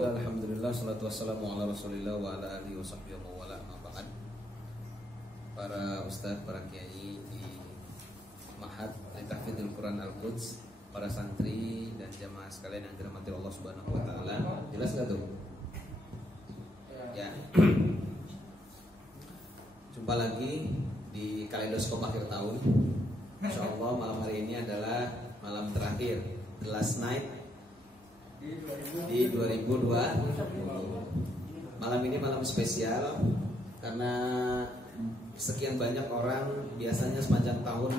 Bismillah, alhamdulillah, salatu wassalamu ala rasulillah wa ala alihi wa sahbihi wa wala ma'ba'ad. Para ustadz, para kiai di Ma'had Tahfidzul Quran Al-Quds, para santri dan jamaah sekalian yang dirahmati Allah Subhanahu wa taala. Jelas enggak tuh? Ya. Jumpa lagi di Kaleidoskop akhir tahun. Insyaallah malam hari ini adalah malam terakhir, the last night di 2020. Malam ini malam spesial karena sekian banyak orang biasanya sepanjang tahun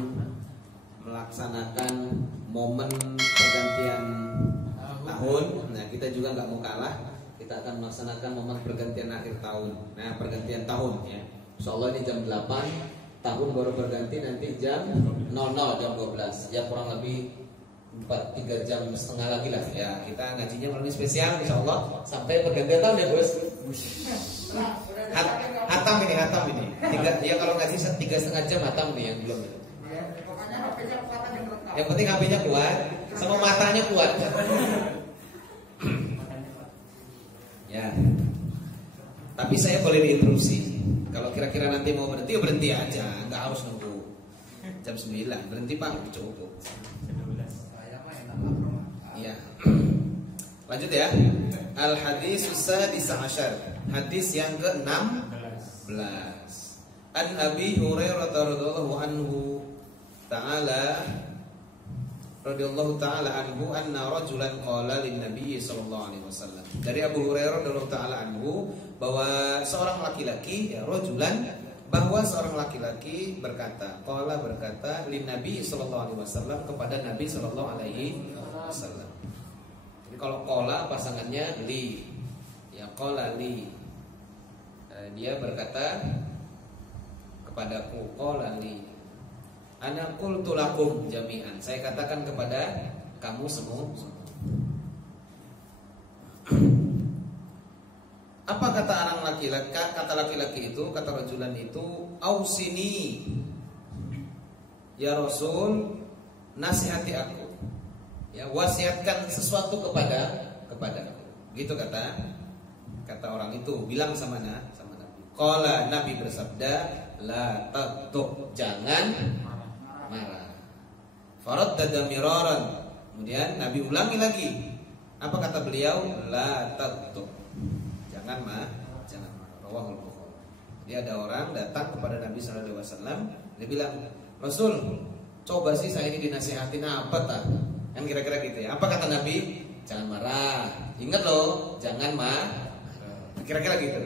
melaksanakan momen pergantian tahun. Nah, kita juga nggak mau kalah. Kita akan melaksanakan momen pergantian akhir tahun. Nah, pergantian tahun ya. Insyaallah ini jam 8, tahun baru berganti nanti jam 00, jam 12. Ya kurang lebih 3 jam setengah lagi lah ya. Kita ngajinya malam ini spesial insyaallah sampai pergantian tahun ya bos. Hatam ini. Ya kalau ngaji 3,5 jam hatam nih yang belum. Yang penting HP-nya kuat sama matanya kuat. Ya. Tapi saya boleh diinterupsi. Kalau kira-kira nanti mau berhenti, ya berhenti aja, nggak harus nunggu jam 9. Berhenti Pak, cukup. Ya. Lanjut ya. Al hadis sadis asyar. Hadis yang ke-16. An Abi Hurairah radhiyallahu anhu ta'ala anhu anna rajulan qala lin nabiy sallallahu alaihi wasallam. Dari Abu Hurairah radhiyallahu ta'ala anhu bahwa seorang laki-laki ya rajulan, bahwa seorang laki-laki berkata lin nabi sallallahu alaihi wasallam, kepada Nabi sallallahu alaihi wasallam. Jadi kalau qala pasangannya li. Ya qala li. Dia berkata kepadaku, qala li. Ana qultu lakum jami'an. Saya katakan kepada kamu semua. Apa kata orang laki-laki? Kata laki-laki itu, kata rajulan itu, ausini ya Rasul, nasihati aku. Ya, wasiatkan sesuatu kepada aku. Gitu kata orang itu, bilang sama Nabi. Qala, Nabi bersabda, la taghdab, jangan marah. Faraddada miraran. Kemudian Nabi ulangi lagi. Apa kata beliau? La taghdab, jangan marah. Rawahul Bukhari. Jadi ada orang datang kepada Nabi sallallahu alaihi wasallam, dia bilang, "Rasul, coba sih saya ini dinasihatin apa tak?" Yang kira-kira gitu ya. Apa kata Nabi? Jangan marah. Ingat loh, jangan marah. Kira-kira gitu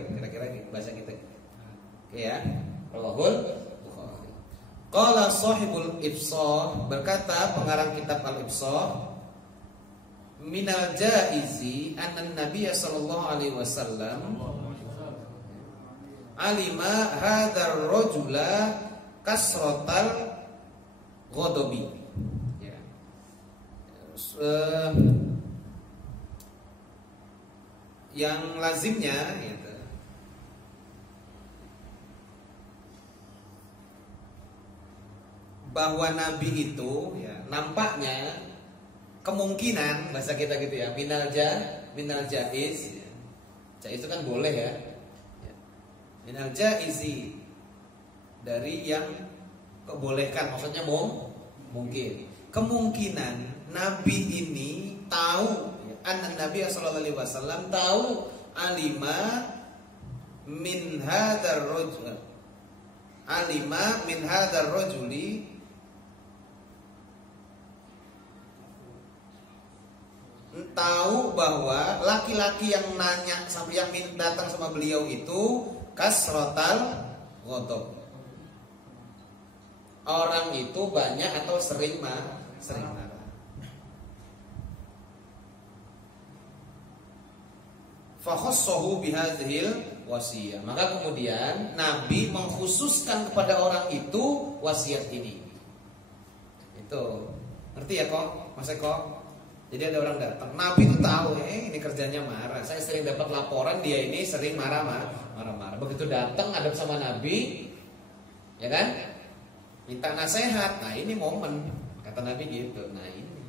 bahasa kita. Oke ya. Rawahul Bukhari. Qala sahibul Ibsah, berkata pengarang kitab Al-Ibsah, minal jaizi anna Nabiy sallallahu alaihi wasallam alima hadzal rajula kasratal ghadabi. Ya. Yang lazimnya gitu, bahwa Nabi itu ya, nampaknya kemungkinan bahasa kita gitu ya, minal jaiz. Ya. Jaiz itu kan boleh ya. Minal jaizi, dari yang kebolehkan, maksudnya mungkin. Kemungkinan Nabi ini tahu, anna Nabi sallallahu alaihi wasallam tahu alima min hadzal rajuli tahu bahwa laki-laki yang nanya sampai yang datang sama beliau itu kasrotal ghadab. Orang itu banyak atau sering marah. Fa khassahu bihadzal wasiyah. Maka kemudian Nabi mengkhususkan kepada orang itu wasiat ini. Itu. Ngerti ya kok? Mas Eko? Jadi ada orang datang, Nabi itu tahu, ini kerjanya marah. Saya sering dapat laporan dia ini sering marah-marah. Begitu datang hadap sama Nabi, ya kan? Minta nasihat. Nah ini momen, kata Nabi gitu. Nah ini.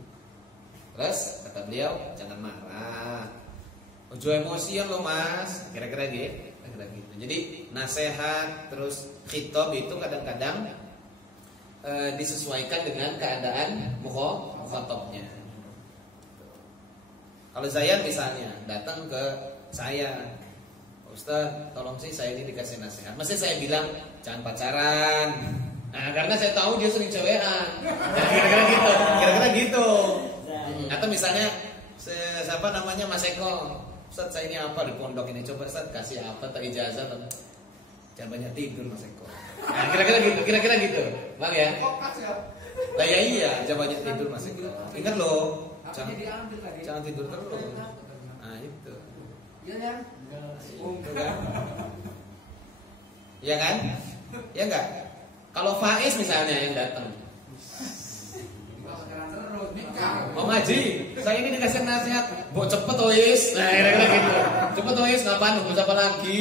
Terus kata beliau, jangan marah. Ojo emosian lo Mas, kira-kira gitu. Jadi nasihat terus khitab itu kadang-kadang disesuaikan dengan keadaan mukhatabnya. Kalau Zayan misalnya datang ke saya, Ustaz, tolong sih saya ini dikasih nasihat. Mesti saya bilang jangan pacaran. Nah, karena saya tahu dia sering cewekan. Nah, kira-kira gitu. Atau misalnya siapa namanya Mas Eko, Ustaz saya ini apa di pondok ini, coba Ustaz kasih apa tak ijazah, jangan banyak tidur Mas Eko. Nah, kira-kira gitu, Bang ya. Lah ya iya, jangan banyak tidur Mas Eko. Ingat loh, jangan tidur terus. Nah itu. Iya kan? Ya enggak? Kalau Faiz misalnya yang datang, Om Haji, saya ini dikasih nasihat, "Mbok cepet Ois." Nah, kira-kira gitu. Cepet Ois, ngapain nunggu siapa lagi?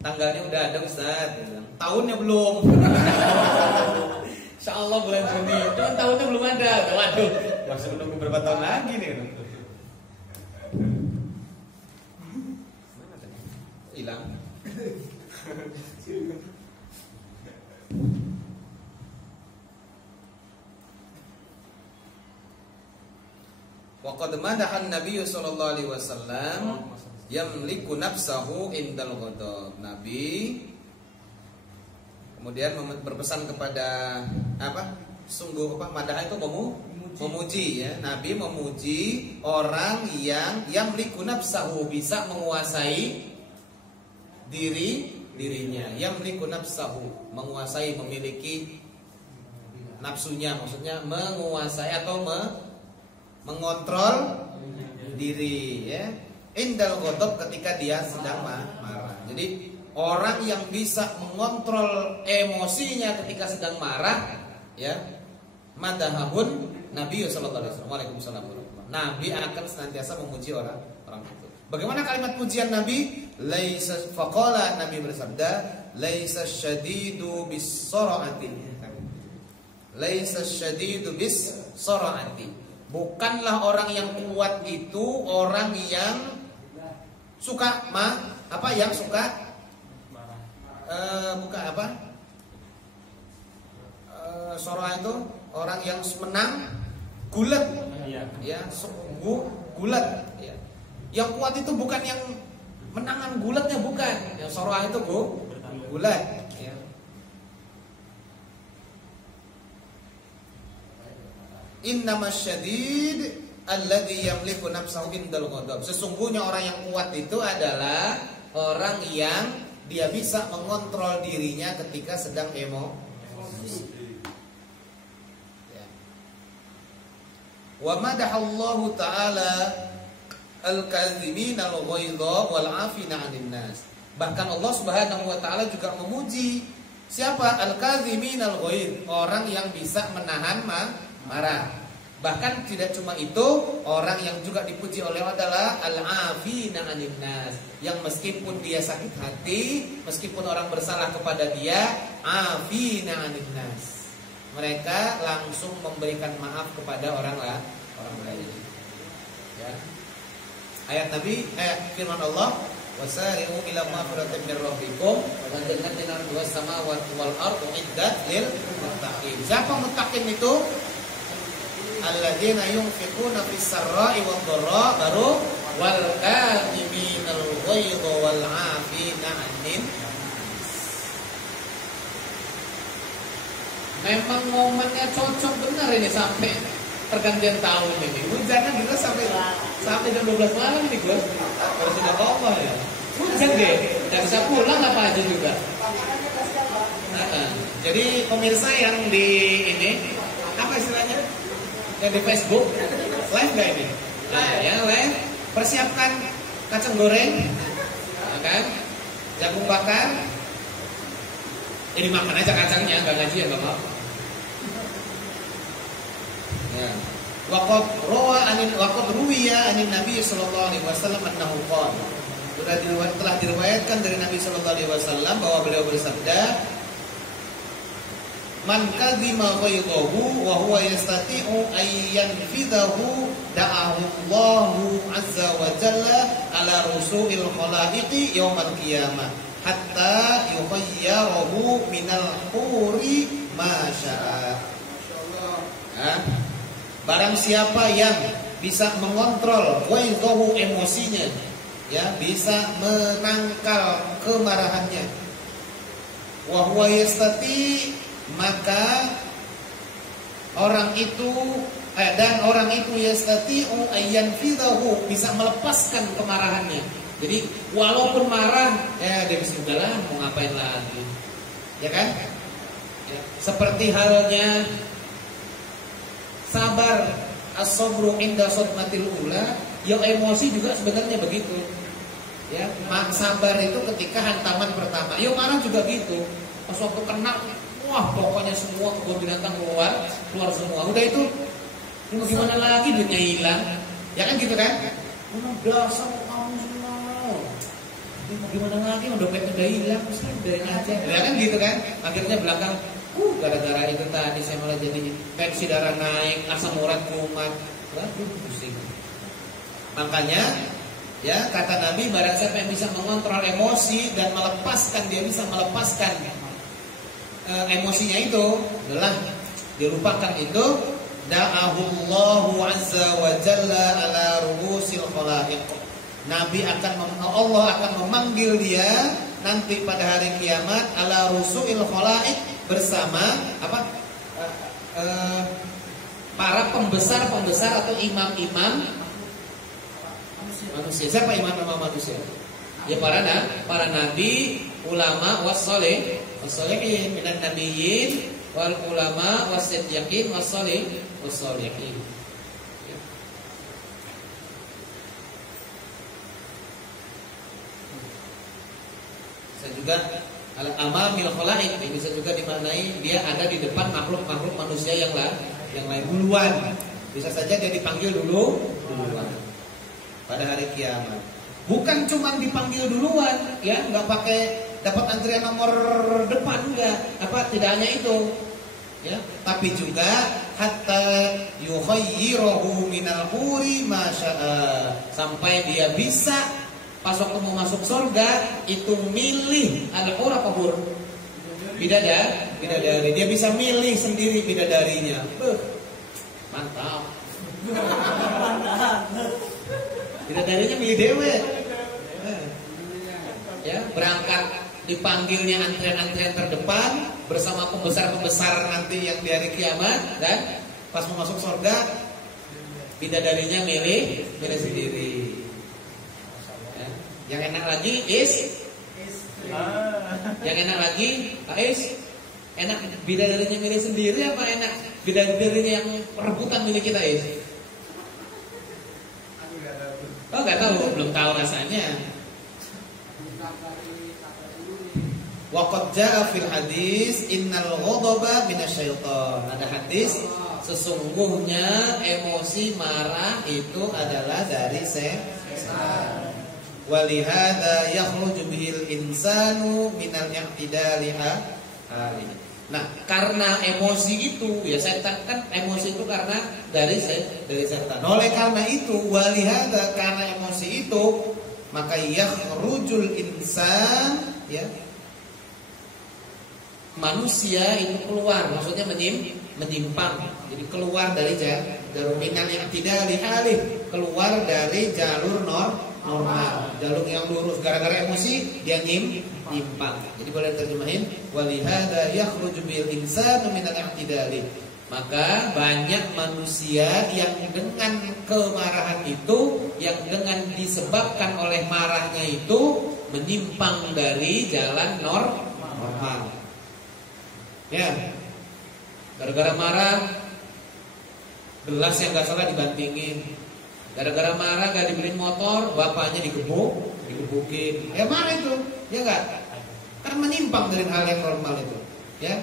Tanggalnya udah ada Ustaz. Tahunnya belum. Insyaallah bulan Juni. Cuman tahunnya belum ada. Waduh, masih menunggu berapa tahun lagi nih? Hilang. Waqad madahan Nabi sallallahu alaihi wasallam yamliku nafsahu indal ghadab. Nabi kemudian berpesan kepada apa? Sungguh apa? Madah itu memuji ya. Nabi memuji orang yang yamliku nafsahu, bisa menguasai dirinya. Yamliku nafsahu, menguasai, memiliki nafsunya, maksudnya menguasai atau mengontrol diri ya. Indal ghadab, ketika dia sedang marah. Jadi orang yang bisa mengontrol emosinya ketika sedang marah ya, madahahun Nabi sallallahu alaihi wasallam. Waalaikumsalam. Nabi akan senantiasa memuji orang itu. Bagaimana kalimat pujian Nabi? Laisa faqala, Nabi bersabda, laisa syadidu bis-saraati. Laisa syadidu bis-saraati. Bukanlah orang yang kuat itu orang yang suka yang suka bukan apa? Sora itu orang yang menang gulat. Ya, gulat ya. Yang kuat itu bukan yang menangan gulatnya, bukan. Yang sora itu gulat ya. Innamasyadid alladzi yamliku nafsahu indal ghadab. Sesungguhnya orang yang kuat itu adalah orang yang dia bisa mengontrol dirinya ketika sedang emosi. Ya. Wa madahallahu ta'ala al-kadhibina al-ghaidha wal 'afina 'anil nas. Bahkan Allah Subhanahu wa taala juga memuji siapa? Al-kadhibina al-ghaidh, orang yang bisa menahan marah. Bahkan tidak cuma itu, orang yang juga dipuji oleh Allah adalah al-afina 'anil nas, yang meskipun dia sakit hati, meskipun orang bersalah kepada dia, afina 'anil nas, mereka langsung memberikan maaf kepada orang lain. Ya. Ayat Nabi, firman Allah, wasari'u ila maghfiratin min rabbikum wa jannatin 'arduha as-samawati wal ardu iddat lil muttaqin. Siapa muttaqin itu? Alladzina yunfiquna fis sarra'i wad dharra, baru wal kadhiminal ghaidha wal 'afina 'anil. Memang momennya cocok benar ini sampai pergantian tahun ini. Hujannya kita sampai jam 12 malam nih, Gus. Kalau sudah Allah ya. Hujan deh. Enggak bisa pulang apa aja juga. Jadi pemirsa yang di ini apa istilahnya? Yang di Facebook live gak ini? Nah, yang live, persiapkan kacang goreng, kan? Jagung bakar. Jadi makan aja kacangnya, nggak ngaji ya nggak mau. Ya. Waqad ruwiya anin Nabi sallallahu alaihi wasallam annahu qala. Telah diriwayatkan dari Nabi sallallahu alaihi wasallam bahwa beliau bersabda, man kadhima ghaidahu wa huwa yastati'u ay yanfidhahu da'ahu Allahu azza wa jalla ala rusu'il khalaiqi yaumal qiyamah hatta yukhayyarahu minal huri ma syaa. Barang siapa yang bisa mengontrol ghaizahu emosinya, ya, bisa menangkal kemarahannya, wa huwa yastati, maka orang itu dan orang itu yastati'u ayyanfidahu, bisa melepaskan kemarahannya. Jadi walaupun marah, ya dia bisa udahlah mau ngapain lagi, ya kan? Ya, seperti halnya sabar, as-sabru inda sadmatil ula, yang emosi juga sebenarnya begitu. Ya, sabar itu ketika hantaman pertama. Ya marah juga gitu. Pas waktu kena, wah pokoknya semua kebun binatang keluar semua. Udah itu, ini mau gimana lagi, duitnya hilang. Ya kan gitu kan? Dasar kamu semua. Ini mau gimana lagi, dompetnya udah hilang, udah aja. Ya kan gitu kan? Akhirnya belakang, gara-gara itu tadi saya malah jadi tensi darah naik, asam urat kumat. Waduh, pusing. Makanya, ya kata Nabi, barang siapa yang bisa mengontrol emosi dan melepaskan, dia bisa melepaskan emosinya itu, adalah dilupakan itu, da'ahullahu azza wa jalla ala ru'usil khalaiq. Allah akan memanggil dia nanti pada hari kiamat ala rusuil khalaiq, bersama para pembesar-pembesar atau imam-imam manusia. Siapa imam-imam manusia? Ya para nabi, ulama, was-sholihin, minan nabiyyin wal ulama was-siddiqin was-sholihin. Bisa juga al-amamil khalaiq, bisa juga dimaknai dia ada di depan makhluk-makhluk manusia yang lain duluan. Bisa saja dia dipanggil duluan pada hari kiamat. Bukan cuma dipanggil duluan, ya, nggak pakai dapat antrian nomor depan, enggak. Tidak hanya itu, ya, tapi juga hatta yukhayyirahu minal huri ma syaa, sampai dia bisa pas waktu mau masuk surga itu milih al-hur apa hur? Bidadari. Dia bisa milih sendiri bidadarinya. Mantap. Bidadarinya milih dewe. Ya, berangkat dipanggilnya antrian-antrian terdepan bersama pembesar-pembesar nanti yang di hari kiamat, dan pas mau masuk surga bidadarinya milih sendiri. Ya. Yang enak lagi yang enak lagi enak bidadarinya milih sendiri apa enak bidadarinya yang rebutan milik kita Oh, nggak tahu, belum tahu rasanya. Waqad jaa fil hadis innal ghadaba minasyaiton. Ada hadis sesungguhnya emosi marah itu adalah dari setan. Walihada yakhruju bihil insanu minal i'tidali ali. Nah, karena emosi itu, ya setan kan emosi itu karena dari setan. Oleh karena itu, walihada, karena emosi itu, maka yakhrujul insan, ya, manusia itu keluar, maksudnya menyimpang. Jadi keluar dari jalur minal i'tidali ali, keluar dari jalur normal, jalur yang lurus. Gara-gara emosi dia nyimpang. Jadi boleh terjemahin walihada yakhruju bil insanu minal i'tidali. Maka banyak manusia yang dengan kemarahan itu, yang dengan disebabkan oleh marahnya itu menyimpang dari jalan normal. Ya. Gara-gara marah gelas yang enggak salah dibantingin. Gara-gara marah gak dibeliin motor, bapaknya digebukin. Ya marah itu, ya enggak? Kan menyimpang dari hal yang normal itu, ya.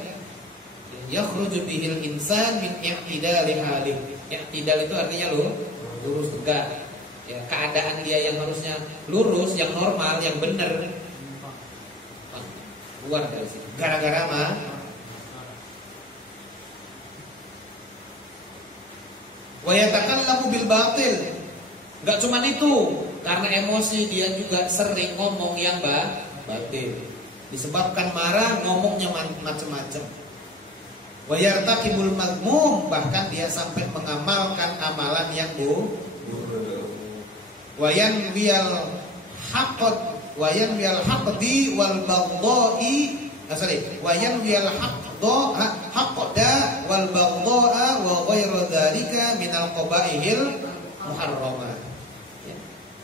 Yakhruju bihil insan min i'tidali halih. I'tidal itu artinya lurus tegak. Ya, keadaan dia yang harusnya lurus, yang normal, yang benar, keluar dari situ. Gara-gara marah. Wa yatakallamu bil batil. Gak cuma itu, karena emosi dia juga sering ngomong yang batil. Disebabkan marah, ngomongnya macam-macam. Wa yartaqibul madmum, bahkan dia sampai mengamalkan amalan yang buruk. Wa yanwiyal haqdi wal baghdai, wa yanwiyal haqda wal baghdha wa ghairu dzalika minal qabaihil muharramah.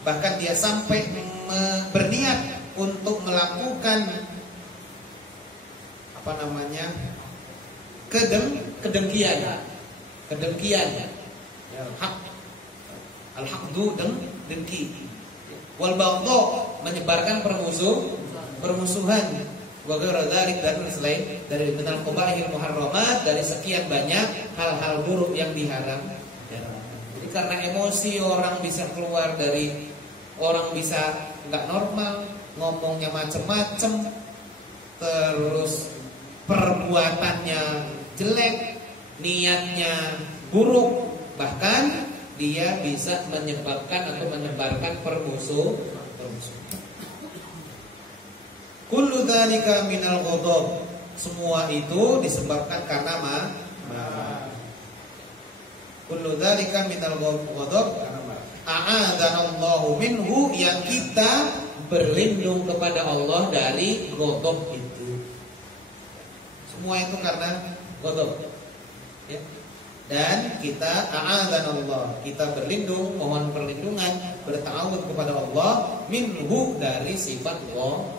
Bahkan dia sampai berniat untuk melakukan kedengkian. Al-haqdu dengki. Wal baghdha, menyebarkan permusuhan. Wa ghairu dzalik, dan selain dari minal qabaihil muharramat, dari sekian banyak hal-hal buruk yang diharam. Jadi karena emosi orang bisa keluar dari, orang bisa nggak normal, ngomongnya macem-macem, terus perbuatannya jelek, niatnya buruk, bahkan dia bisa menyebabkan atau menyebarkan permusuhan. Kullu dzalika minal ghadab, semua itu disebabkan karena marah. Kullu dzalika minal ghadab karena marah. A'adzanallahu minhu, yang kita berlindung kepada Allah dari ghadab itu. Semua itu karena ghadab. Ya. Dan kita a'adzanallah, kita berlindung, mohon perlindungan, bertawud kepada Allah minhu, dari sifat Allah.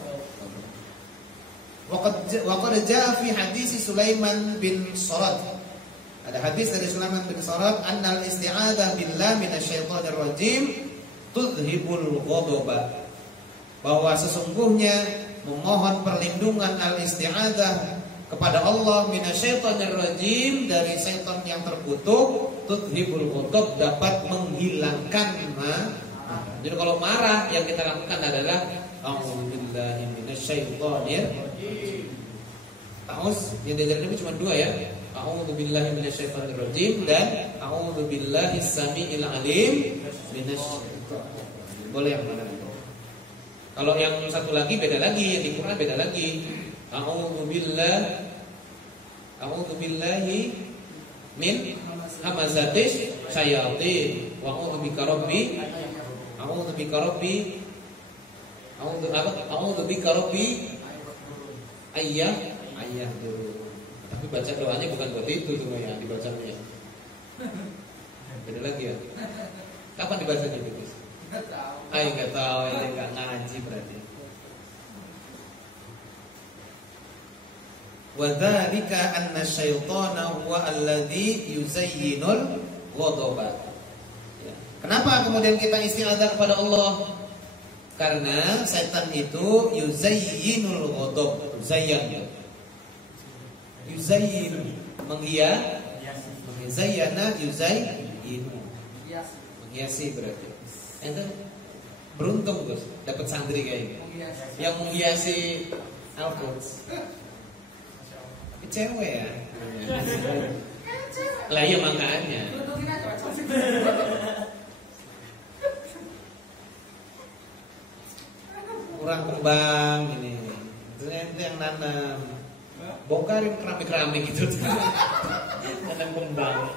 Waqad jaa fi hadis Sulaiman bin Sarad. Ada hadis dari Sulaiman bin Sarad, annal isti'adzah billah minasyaitonir rajim tudhibul ghadaba. Bahwa sesungguhnya memohon perlindungan al-isti'adzah kepada Allah minasyaitonir rajim, dari syaitan yang terkutuk, tudhibul ghadab, dapat menghilangkan marah. Jadi kalau marah, yang kita lakukan adalah a'udzubillahi minasyaitonir rajim. Ta'awuz yang diajarin Nabi cuma dua ya. A'udzubillahi minasyaitonir rajim dan a'udzubillahis samiil alim minasyaitonir. Boleh yang mana? Kalau yang satu lagi beda lagi, yang di Quran beda lagi. A'udzubillahi min hamazatis syayatin wa a'udzubika rabbi ayah dulu. Tapi baca doanya bukan buat itu semua ya, dibacanya. Beda lagi ya. Kapan dibacanya itu? Enggak tahu, ini enggak ngaji berarti. Wa dzalika anna syaitana huwa alladzi yuzayyinul ghadaba. Kenapa kemudian kita isti'adzah kepada Allah? Karena setan itu yuzayyinul ghadab, yuzayyin, zayyana yuzayyinu, menghiasi berarti. Ente beruntung Gus dapat santri kayak ini yang menghiasi Al-Quds. Cewek ya. Lah iya makanya. Kurang kembang ini. Ternyata yang nanam. Bongkarin keramik-keramik gitu. Nanam kembang.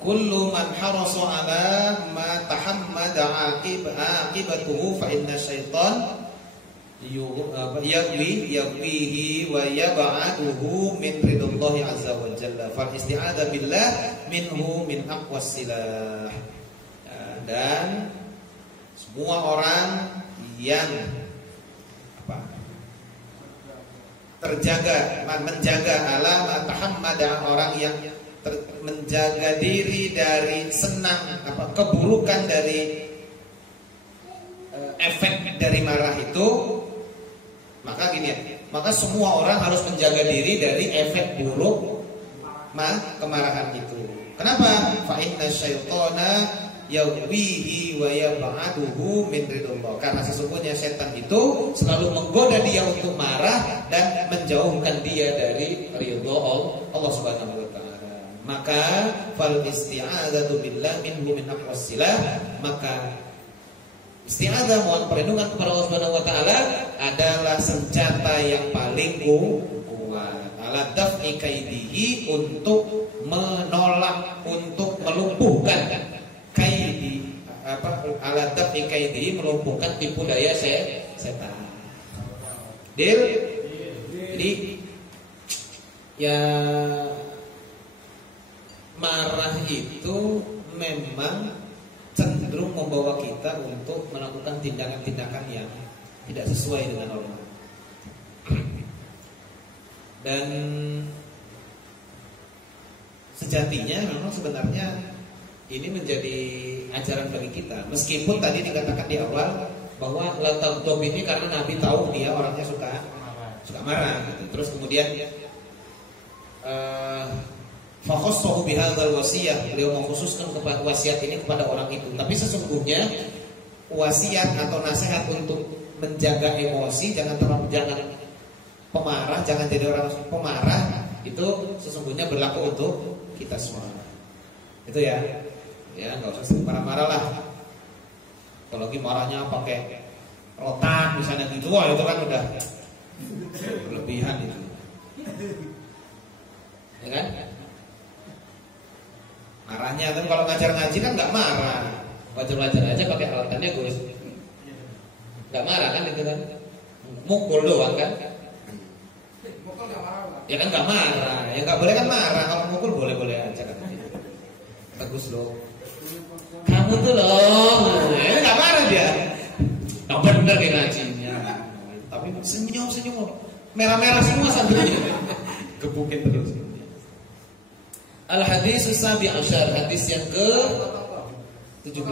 Kullu man harasa ala ma tahammada aqibatuhu fa inna syaitan yaqwihi wa yab'aduhu min ridallahi azza wa jalla. Fal isti'adzah billah minhu min aqwas silah. Dan semua orang yang menjaga ala ma tahammada, orang yang menjaga diri dari senang keburukan dari efek dari marah itu, maka gini ya, maka semua orang harus menjaga diri dari efek buruk kemarahan itu. Kenapa? Fa inna syaitana yawihi wa yab'aduhu min ridullah. Karena sesungguhnya setan itu selalu menggoda dia untuk marah dan menjauhkan dia dari ridho Allah Subhanahu wa taala. Maka fal isti'adzatu billahi minhu min aqwasilah, maka isti'adzah mohon perlindungan kepada Allah Subhanahu wa taala adalah senjata yang paling kuat. Ala daf'i kaidihi, untuk menolak, untuk melumpuhkan kaidi, ala daf'i kaidihi, melumpuhkan tipu daya setan. Deal? Jadi ya marah itu memang cenderung membawa kita untuk melakukan tindakan-tindakan yang tidak sesuai dengan norma. Dan sejatinya memang sebenarnya ini menjadi ajaran bagi kita. Meskipun tadi dikatakan di awal bahwa la taghdab ini karena Nabi tahu dia orangnya suka marah gitu. Terus kemudian fakhassahu bihadzal wasiyah, beliau mengkhususkan kepada wasiat ini kepada orang itu. Tapi sesungguhnya wasiat atau nasihat untuk menjaga emosi, jangan pemarah, jangan jadi orang pemarah, itu sesungguhnya berlaku untuk kita semua. Itu ya nggak usah sering marah-marah lah. Kalau lagi marahnya pakai rotan misalnya gitu, wah itu kan udah berlebihan itu, ya kan? Marahnya kan kalau ngajar ngaji kan nggak marah, wajar-wajar aja pakai alatannya Gus, nggak marah kan itu kan, mukul doang kan? Ya kan nggak marah, ya nggak boleh kan marah, kalau mukul boleh aja kan? Bagus loh, kamu tuh loh, nggak marah dia, nggak bener kayak ngajinya, tapi senyum merah-merah semua santrinya, gebukin terus. Al hadis sabi asyar, hadis yang ke 17.